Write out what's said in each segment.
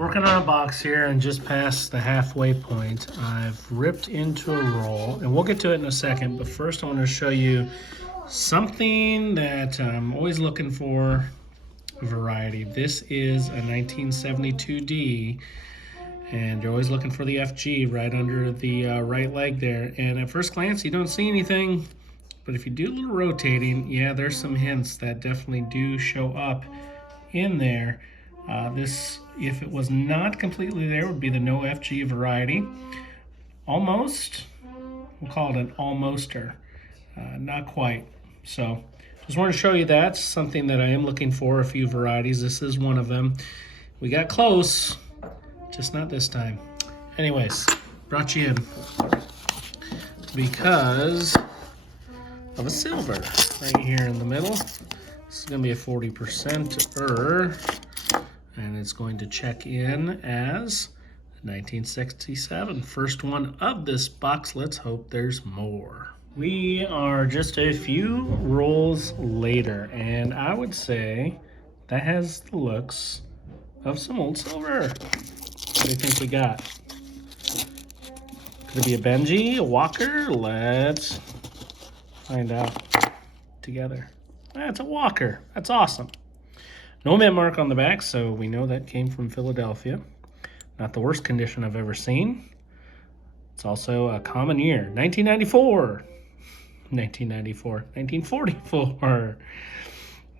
Working on a box here and just past the halfway point, I've ripped into a roll, and we'll get to it in a second, but first I want to show you something that I'm always looking for, variety. This is a 1972D, and you're always looking for the FG right under the right leg there, and at first glance you don't see anything, but if you do a little rotating, yeah, there's some hints that definitely do show up in there. This, if it was not completely there, would be the no FG variety. Almost, we'll call it an almoster, not quite. So just wanted to show you that, something that I am looking for, a few varieties. This is one of them. We got close, just not this time. Anyways, brought you in because of a silver right here in the middle. This is going to be a 40%-er. And it's going to check in as 1967. First one of this box. Let's hope there's more. We are just a few rolls later, and I would say that has the looks of some old silver. What do you think we got? Could it be a Benji, a Walker? Let's find out together. That's a Walker. That's awesome. No mint mark on the back, so we know that came from Philadelphia. Not the worst condition I've ever seen. It's also a common year, 1994. 1994, 1944.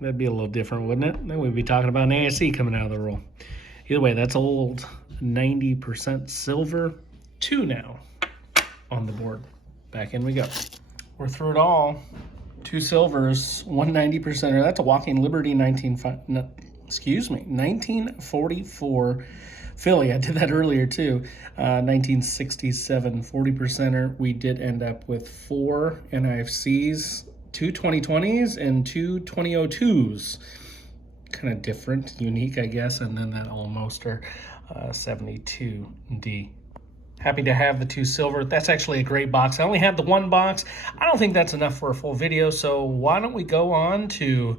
That'd be a little different, wouldn't it? Then we'd be talking about an ASC coming out of the roll. Either way, that's old 90% silver. 2 now on the board. Back in we go. We're through it all. 2 silvers, 190%er. That's a Walking Liberty 1944 Philly. I did that earlier too. 1967 40%er. We did end up with 4 NIFCs, 2 2020s, and 2 2002s. Kind of different, unique, I guess. And then that almoster 72D. Happy to have the 2 silver. That's actually a great box. I only had the 1 box. I don't think that's enough for a full video, so why don't we go on to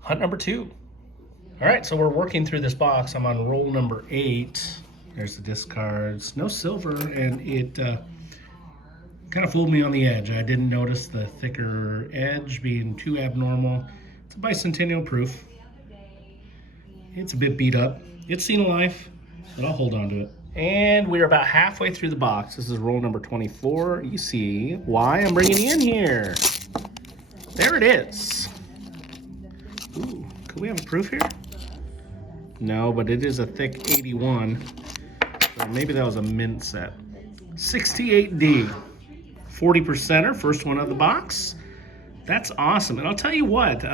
hunt number 2. All right, so we're working through this box. I'm on roll number 8. There's the discards. No silver, and it kind of fooled me on the edge. I didn't notice the thicker edge being too abnormal. It's a bicentennial proof. It's a bit beat up. It's seen a life, but I'll hold on to it. And we're about halfway through the box. This is roll number 24. You see why I'm bringing you in here. There it is. Ooh, could we have a proof here? No, but it is a thick 81. So maybe that was a mint set. 68D. 40%er, first one of the box. That's awesome. And I'll tell you what,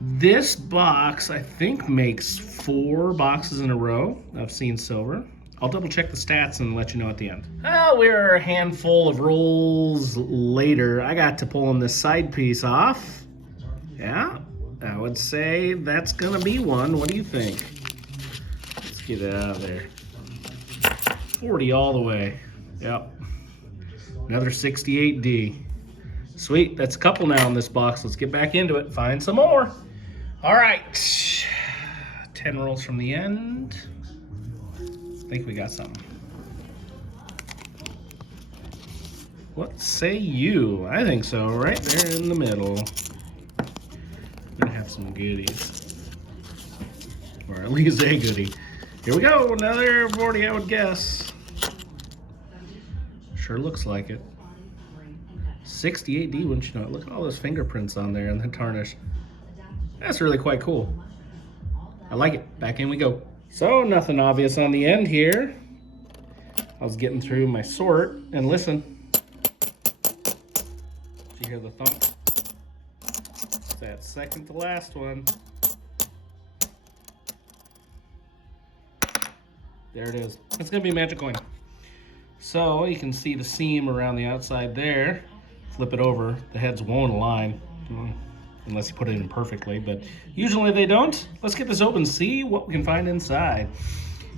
this box, I think, makes 4 boxes in a row. I've seen silver. I'll double check the stats and let you know at the end. Well, we're a handful of rolls later. I got to pulling this side piece off. Yeah, I would say that's gonna be one. What do you think? Let's get it out of there. 40 all the way. Yep. Another 68D. Sweet, that's a couple now in this box. Let's get back into it, find some more. All right, 10 rolls from the end. I think we got something. What say you? I think so, right there in the middle. I'm gonna have some goodies. Or at least a goodie. Here we go, another 40, I would guess. Sure looks like it. 68D, wouldn't you know it? Look at all those fingerprints on there and the tarnish. That's really quite cool. I like it. Back in we go. So nothing obvious on the end here. I was getting through my sort, and listen. Did you hear the thump? It's that second to last one. There it is. It's gonna be a magic coin. So you can see the seam around the outside there. Flip it over, the heads won't align. Unless you put it in perfectly, but usually they don't. Let's get this open, see what we can find inside.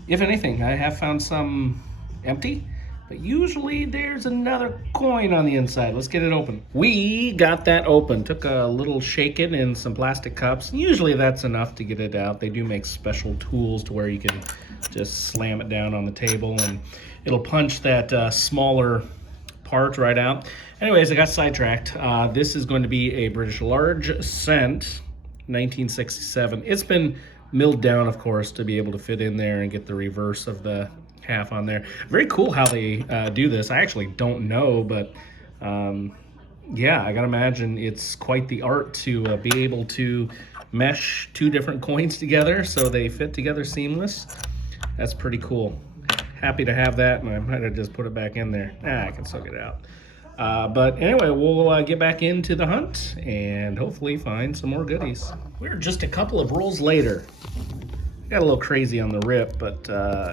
If anything, I have found some empty, but usually there's another coin on the inside. Let's get it open. We got that open. Took a little shaking in some plastic cups. Usually that's enough to get it out. They do make special tools to where you can just slam it down on the table and it'll punch that smaller part right out. Anyways, I got sidetracked. This is going to be a British large cent, 1967. It's been milled down, of course, to be able to fit in there and get the reverse of the half on there. Very cool how they do this. I actually don't know, but yeah, I gotta imagine it's quite the art to be able to mesh two different coins together so they fit together seamless. That's pretty cool. Happy to have that, and I might have just put it back in there. I can still get it out. But anyway, we'll get back into the hunt and hopefully find some more goodies. We're just a couple of rolls later. Got a little crazy on the rip, but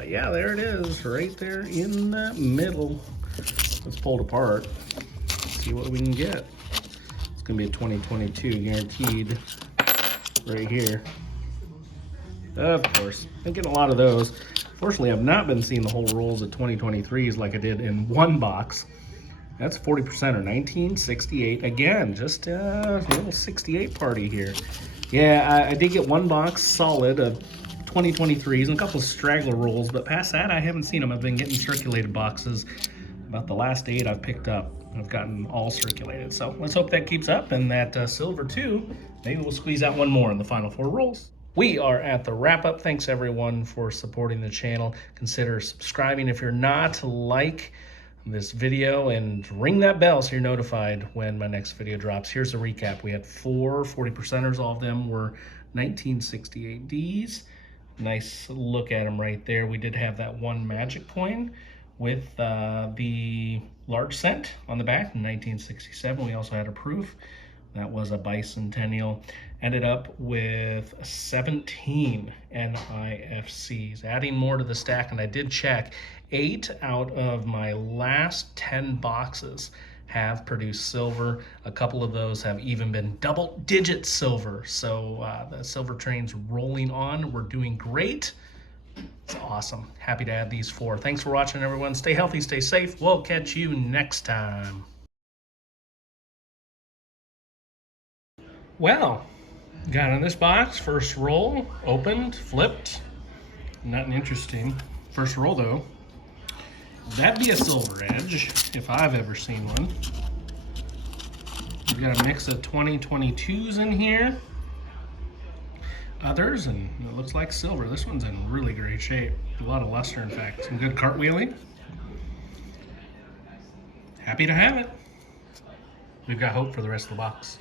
yeah, there it is, right there in the middle. Let's pull it apart, see what we can get. It's gonna be a 2022 guaranteed right here. Of course, I'm getting a lot of those. Fortunately, I've not been seeing the whole rolls of 2023s like I did in one box. That's 40% or 1968. Again, just a little 68 party here. Yeah, I did get one box solid of 2023s and a couple of straggler rolls, but past that, I haven't seen them. I've been getting circulated boxes. About the last 8 I've picked up, I've gotten all circulated. So let's hope that keeps up and that silver too. Maybe we'll squeeze out one more in the final 4 rolls. We are at the wrap up. Thanks everyone for supporting the channel. Consider subscribing if you're not, like this video, and ring that bell so you're notified when my next video drops. Here's a recap. We had 4 40%ers. All of them were 1968 Ds. Nice look at them right there. We did have that one magic coin with the large cent on the back in 1967. We also had a proof. That was a bicentennial. Ended up with 17 NIFCs, adding more to the stack. And I did check, 8 out of my last 10 boxes have produced silver. A couple of those have even been double-digit silver. So the silver train's rolling on. We're doing great. It's awesome. Happy to add these 4. Thanks for watching, everyone. Stay healthy, stay safe. We'll catch you next time. Well, got in this box, first roll, opened, flipped. Nothing interesting. First roll though, that'd be a silver edge if I've ever seen one. We've got a mix of 2022s in here, others, and it looks like silver. This one's in really great shape. A lot of luster, in fact. Some good cartwheeling. Happy to have it. We've got hope for the rest of the box.